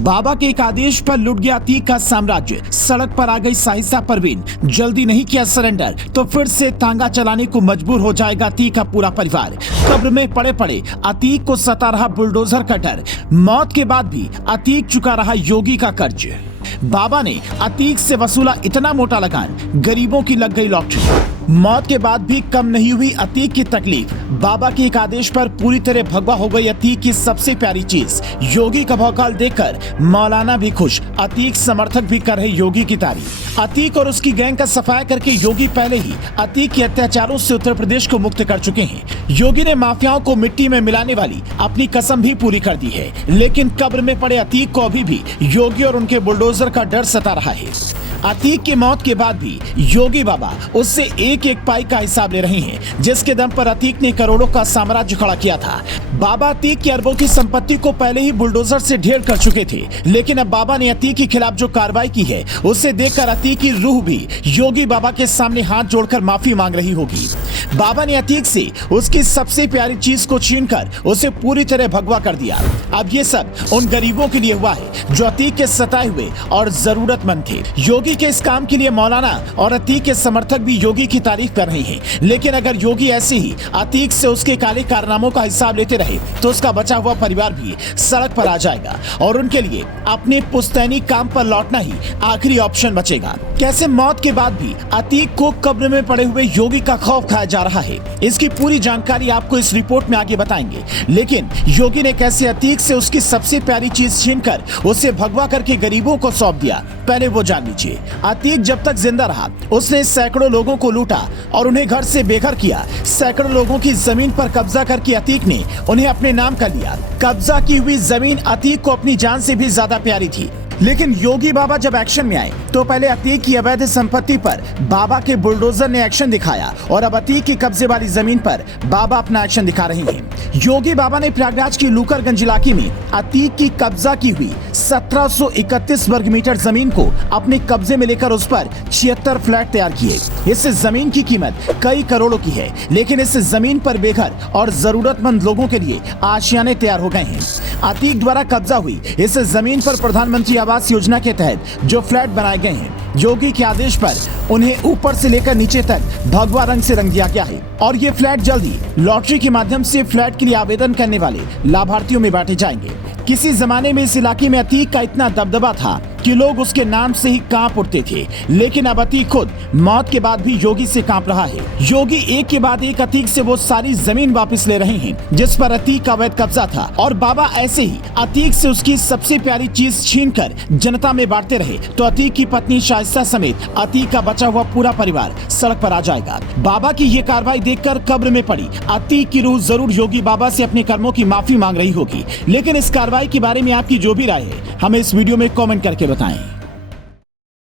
बाबा के एक आदेश पर लुट गया अतीक का साम्राज्य। सड़क पर आ गई साहिस्ता परवीन। जल्दी नहीं किया सरेंडर तो फिर से तांगा चलाने को मजबूर हो जाएगा अतीक का पूरा परिवार। कब्र में पड़े पड़े अतीक को सता रहा बुलडोजर का डर। मौत के बाद भी अतीक चुका रहा योगी का कर्ज। बाबा ने अतीक से वसूला इतना मोटा लगान, गरीबों की लग गई लॉटरी। मौत के बाद भी कम नहीं हुई अतीक की तकलीफ। बाबा के एक आदेश पर पूरी तरह भगवा हो गई अतीक की सबसे प्यारी चीज। योगी का भौकाल देखकर मौलाना भी खुश, अतीक समर्थक भी कर रहे योगी की तारीफ। अतीक और उसकी गैंग का सफाया करके योगी पहले ही अतीक के अत्याचारों से उत्तर प्रदेश को मुक्त कर चुके हैं। योगी ने माफियाओं को मिट्टी में मिलाने वाली अपनी कसम भी पूरी कर दी है, लेकिन कब्र में पड़े अतीक को अभी भी योगी और उनके बुलडोजर का डर सता रहा है। अतीक की मौत के बाद भी योगी बाबा उससे एक एक पाई का हिसाब ले रहे हैं, जिसके दम पर अतीक ने करोड़ों का साम्राज्य खड़ा किया था। बाबा अतीक की अरबों की संपत्ति को पहले ही बुलडोजर से ढेर कर चुके थे, लेकिन अब बाबा ने अतीक के खिलाफ जो कार्रवाई की है उसे देखकर अतीक की रूह भी योगी बाबा के सामने हाथ जोड़कर माफी मांग रही होगी। बाबा ने अतीक से उसकी सबसे प्यारी चीज को छीनकर उसे पूरी तरह भगवा कर दिया। अब ये सब उन गरीबों के लिए हुआ है जो अतीक के सताए हुए और जरूरतमंद थे। योगी के इस काम के लिए मौलाना और अतीक के समर्थक भी योगी की तारीफ कर रहे हैं, लेकिन अगर योगी ऐसे ही अतीक से उसके काले कारनामों का हिसाब लेते रहे तो उसका बचा हुआ परिवार भी सड़क पर आ जाएगा और उनके लिए अपने पुश्तैनी काम पर लौटना ही आखिरी ऑप्शन बचेगा। कैसे मौत के बाद भी अतीक को कब्र में पड़े हुए योगी का खौफ खाया जा रहा है, इसकी पूरी जानकारी आपको इस रिपोर्ट में आगे बताएंगे। लेकिन योगी ने कैसे अतीक से उसकी सबसे प्यारी चीज छीनकर उसे भगवा करके गरीबों को सौंप दिया, पहले वो जान लीजिए। अतीक जब तक जिंदा रहा उसने सैकड़ों लोगों को लूटा और उन्हें घर से बेघर किया। सैकड़ों लोगों की जमीन पर कब्जा करके अतीक ने उन्हें अपने नाम कर लिया। कब्जा की हुई जमीन अतीक को अपनी जान से भी ज्यादा प्यारी थी। लेकिन योगी बाबा जब एक्शन में आए तो पहले अतीक की अवैध संपत्ति पर बाबा के बुलडोजर ने एक्शन दिखाया और अब अतीक की कब्जे वाली जमीन पर बाबा अपना एक्शन दिखा रहे हैं। योगी बाबा ने प्रयागराज की लूकरगंज इलाके में अतीक की कब्जा की हुई 1731 वर्ग मीटर जमीन को अपने कब्जे में लेकर उस पर 76 फ्लैट तैयार किए। इस जमीन की कीमत कई करोड़ों की है, लेकिन इस जमीन पर बेघर और जरूरतमंद लोगों के लिए आशियाने तैयार हो गए हैं। अतीक द्वारा कब्जा हुई इस जमीन पर प्रधानमंत्री आवास योजना के तहत जो फ्लैट बनाए गए हैं, योगी के आदेश पर उन्हें ऊपर से लेकर नीचे तक भगवा रंग से रंग दिया गया है और ये फ्लैट जल्दी लॉटरी के माध्यम से फ्लैट के लिए आवेदन करने वाले लाभार्थियों में बांटे जाएंगे। किसी जमाने में इस इलाके में अतीक का इतना दबदबा था कि लोग उसके नाम से ही कांप उठते थे, लेकिन अब अतीक खुद मौत के बाद भी योगी से कांप रहा है। योगी एक के बाद एक अतीक से वो सारी जमीन वापस ले रहे हैं जिस पर अतीक का अवैध कब्जा था, और बाबा ऐसे ही अतीक से उसकी सबसे प्यारी चीज छीनकर जनता में बांटते रहे तो अतीक की पत्नी शाइस्ता समेत अतीक का बचा हुआ पूरा परिवार सड़क पर आ जाएगा। बाबा की ये कार्रवाई देखकर कब्र में पड़ी अतीक की रूह जरूर योगी बाबा से अपने कर्मों की माफी मांग रही होगी। लेकिन इस कार्रवाई के बारे में आपकी जो भी राय है हमें इस वीडियो में कमेंट करके बताएं।